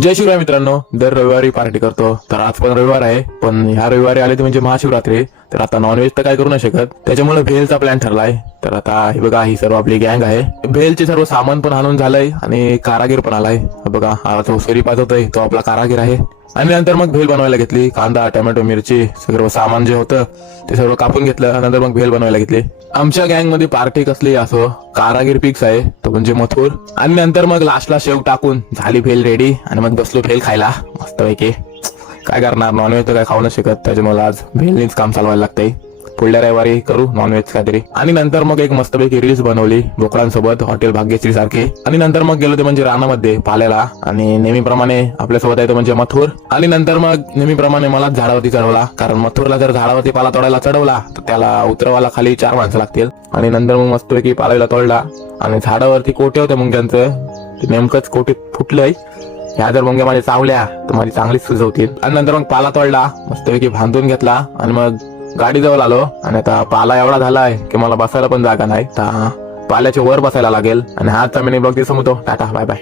जय शिवराय मित्रांनो, दर रविवारी पार्टी करतो. तर आज पण रविवार आहे, पण ह्या रविवारी आले ते म्हणजे महाशिवरात्री. तर आता नॉनव्हेज तर काय करू नाही शकत, त्याच्यामुळे भेलचा प्लॅन ठरलाय. तर आता हे बघा, ही सर्व आपली गँग आहे. भेलचे सर्व सामान पण आणून झालंय आणि कारागीर पण आलाय. बघा, हा जो सरी पाठवतोय तो आपला कारागीर आहे. आणि नंतर मग भेल बनवायला घेतली. कांदा, टोमॅटो, मिरची सर्व सामान जे होतं ते सर्व कापून घेतलं. नंतर मग भेल बनवायला घेतली. आमच्या गँग मध्ये पार्टी कसली असो, कारागीर फिक्स आहे, तो म्हणजे मथुर. आणि नंतर मग लास्टला शेव टाकून झाली भेल रेडी. आणि मग बसलो भेल खायला मस्तपैकी. काय करणार, नॉनव्हेज तर काय खाऊ नाही शकत, त्याच्यामुळे आज भेलनीच काम चालवायला लागतंय. पुढल्या रविवारी करू नॉनव्हेज काहीतरी. आणि नंतर मग एक मस्तपैकी रील्स बनवली बोकडांसोबत हॉटेल भाग्यश्री सारखे. आणि नंतर मग गेलो ते म्हणजे रानामध्ये पाल्याला. आणि नेहमीप्रमाणे आपल्यासोबत आहे तो म्हणजे मथुर. आणि नंतर मग नेहमीप्रमाणे मला झाडावरती चढवला, कारण मथुरला जर झाडावरती पाला तोडायला चढवला तर त्याला उतरवायला खाली 4 माणसं लागतील. आणि नंतर मग मस्तपैकी पालाला तोडला. आणि झाडावरती कोटे होते मुंग्यांचं, ते नेमकंच कोटे फुटलंय. ह्या जर मुंग्या माझ्या चावल्या तर माझी चांगलीच सुजवतील. आणि नंतर मग पाला तोडला, मस्तपैकी बांधून घेतला. आणि मग गाडी जवळ आलो. आणि आता पाला एवढा झालाय की मला बसायला पण जागा नाही. पाल्याच्या वर बसायला लागेल. आणि हा आजचा मिनी ब्लॉग दिसून होतो. Tata, bye bye.